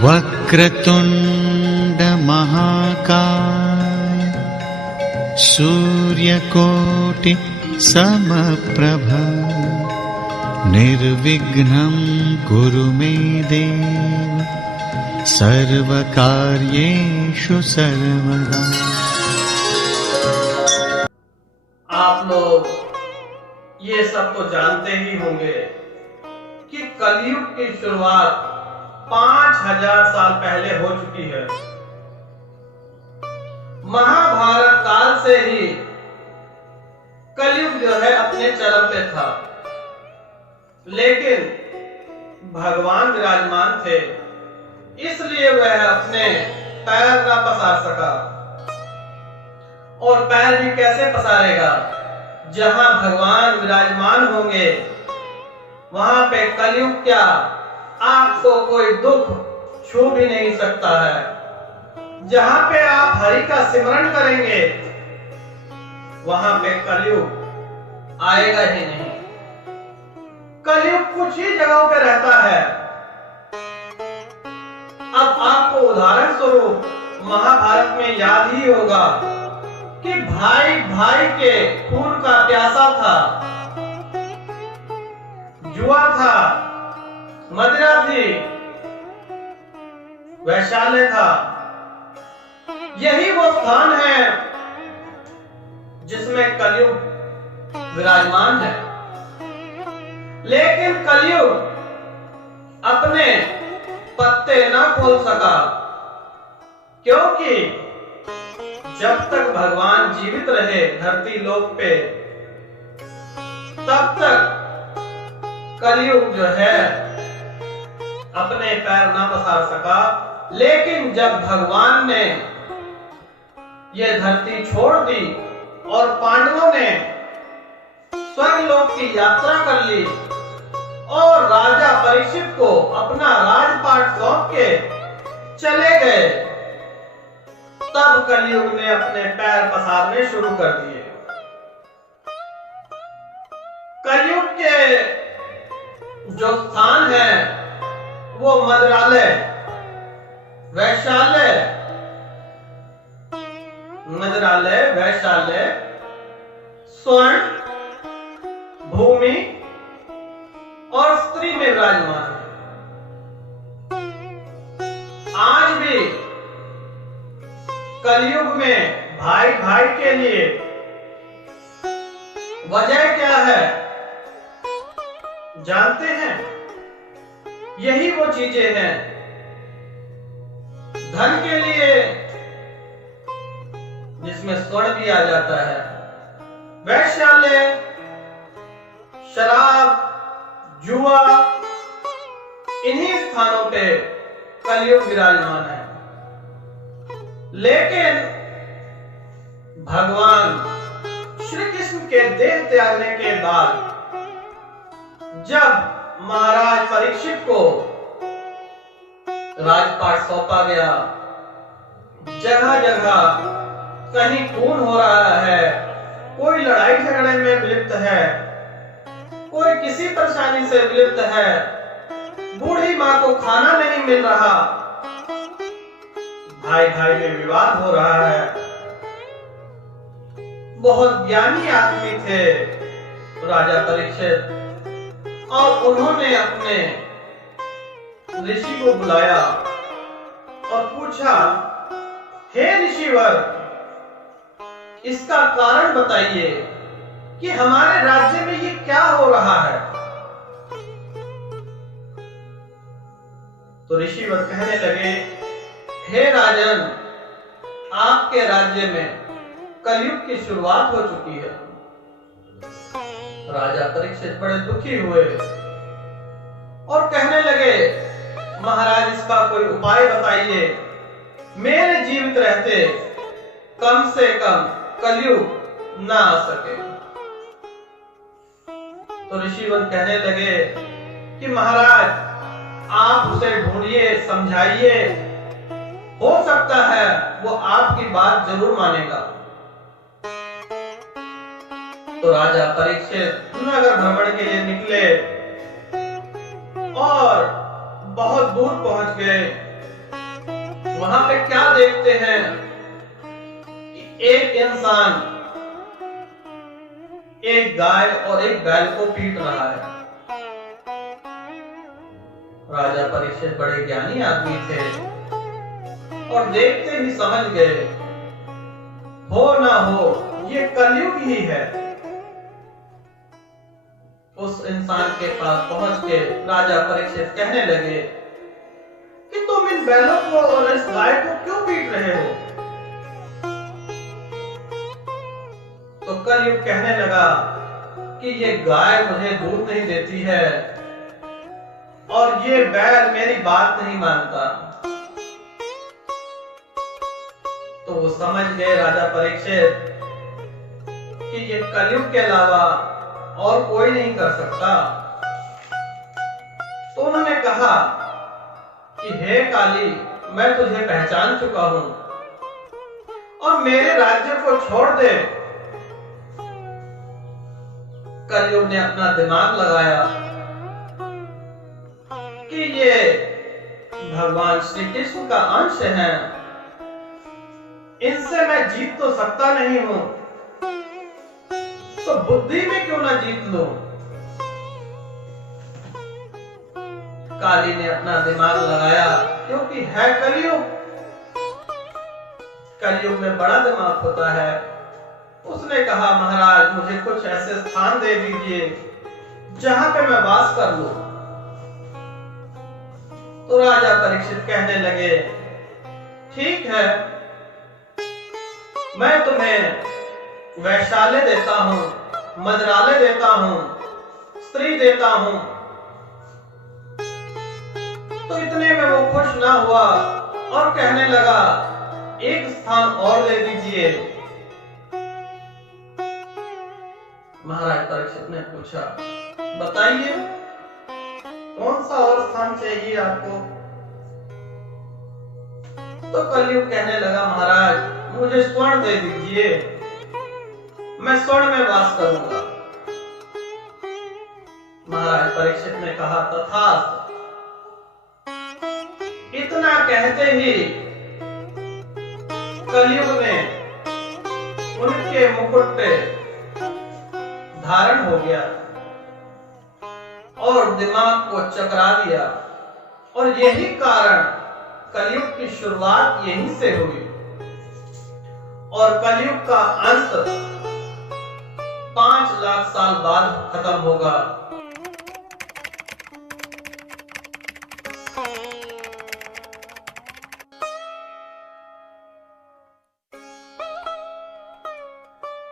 वक्रतुंड महाकाय सूर्यकोटि समप्रभ निर्विघ्नं कुरु मे देव सर्वकार्येषु सर्वदा। आप लोग ये सब तो जानते ही होंगे कि कलयुग की शुरुआत 5000 साल पहले हो चुकी है। महाभारत काल से ही कलयुग जो है अपने चरम पे था, लेकिन भगवान विराजमान थे, इसलिए वह अपने पैर न पसार सका। और पैर भी कैसे पसारेगा? जहां भगवान विराजमान होंगे वहां पे कलयुग क्या, आपको कोई दुख छू भी नहीं सकता है। जहां पे आप हरि का सिमरन करेंगे वहां पे कलयुग आएगा ही नहीं। कलयुग कुछ ही जगहों पे रहता है। अब आपको उदाहरण स्वरूप महाभारत में याद ही होगा कि भाई भाई के खून का प्यासा था, जुआ था, मदिरा थी, वैशाल्य था। यही वो स्थान है जिसमें कलयुग विराजमान है। लेकिन कलयुग अपने पत्ते न खोल सका, क्योंकि जब तक भगवान जीवित रहे धरती लोक पे, तब तक कलयुग जो है अपने पैर न पसार सका। लेकिन जब भगवान ने ये धरती छोड़ दी और पांडवों ने स्वर्गलोक की यात्रा कर ली और राजा परीक्षित को अपना राजपाट सौंप के चले गए, तब कलयुग ने अपने पैर पसारने शुरू कर दिए। कलयुग के जो स्थान है वो मदिरालय, वैशाल्य, मदिरालय, वैशाल्य, स्वर्ण, भूमि और स्त्री में विराजमान है। आज भी कलयुग में भाई भाई के लिए वजह क्या है जानते हैं? यही वो चीजें हैं। धन के लिए जिसमें स्वर्ण भी आ जाता है, वैश्यालय, शराब, जुआ, इन्हीं स्थानों पे कलयुग विराजमान है। लेकिन भगवान श्री कृष्ण के देह त्यागने के बाद जब महाराज परीक्षित को राजपाट सौंपा गया, जगह जगह कहीं खून हो रहा है, कोई लड़ाई झगड़े में विलिप्त है, कोई किसी परेशानी से विलिप्त है, बूढ़ी मां को खाना नहीं मिल रहा, भाई भाई में विवाद हो रहा है। बहुत ज्ञानी आदमी थे राजा परीक्षित, और उन्होंने अपने ऋषि को बुलाया और पूछा, हे ऋषिवर, इसका कारण बताइए कि हमारे राज्य में ये क्या हो रहा है। तो ऋषिवर कहने लगे, हे राजन, आपके राज्य में कलयुग की शुरुआत हो चुकी है। राजा परीक्षित बड़े दुखी हुए और कहने लगे, महाराज, इसका कोई उपाय बताइए, मेरे जीवित रहते कम से कम कलयुग ना आ सके। तो ऋषिवर कहने लगे कि महाराज, आप उसे ढूंढिए, समझाइए, हो सकता है वो आपकी बात जरूर मानेगा। तो राजा परीक्षित नगर भ्रमण के लिए निकले और बहुत दूर पहुंच गए वहां पे क्या देखते हैं कि एक इंसान एक गाय और एक बैल को पीट रहा है। राजा परीक्षित बड़े ज्ञानी आदमी थे और देखते ही समझ गए, हो ना हो ये कलयुग ही है। उस इंसान के पास पहुंच के राजा परीक्षित कहने लगे कि तुम इन बैलों को और इस गाय को क्यों पीट रहे हो? तो कलयुग कहने लगा कि ये गाय मुझे दूध नहीं देती है और ये बैल मेरी बात नहीं मानता। तो वो समझ गए राजा परीक्षित कि ये कलयुग के अलावा और कोई नहीं कर सकता। तो उन्होंने कहा कि हे काली, मैं तुझे पहचान चुका हूं और मेरे राज्य को छोड़ दे। कलयुग ने अपना दिमाग लगाया कि ये भगवान श्री कृष्ण का अंश है, इनसे मैं जीत तो सकता नहीं हूं, तो बुद्धि में क्यों ना जीत लूं। काली ने अपना दिमाग लगाया, क्योंकि है कलयुग, कलयुग में बड़ा दिमाग होता है। उसने कहा, महाराज मुझे कुछ ऐसे स्थान दे दीजिए जहां पे मैं वास कर लूं। तो राजा परीक्षित कहने लगे, ठीक है, मैं तुम्हें वैशाल्य देता हूं, मंत्रालय देता हूं, स्त्री देता हूं। तो इतने में वो खुश ना हुआ और कहने लगा, एक स्थान और दे दीजिए। महाराज परीक्षित ने पूछा, बताइए कौन सा और स्थान चाहिए आपको? तो कलयुग कहने लगा, महाराज मुझे स्वर्ण दे दीजिए, मैं स्वर्ण में वास करूंगा। महाराज परीक्षित ने कहा, तथास्तु। इतना कहते ही कलयुग ने उनके मुकुट पे धारण हो गया और दिमाग को चकरा दिया। और यही कारण कलयुग की शुरुआत यहीं से हुई और कलयुग का अंत 5 लाख साल बाद खत्म होगा।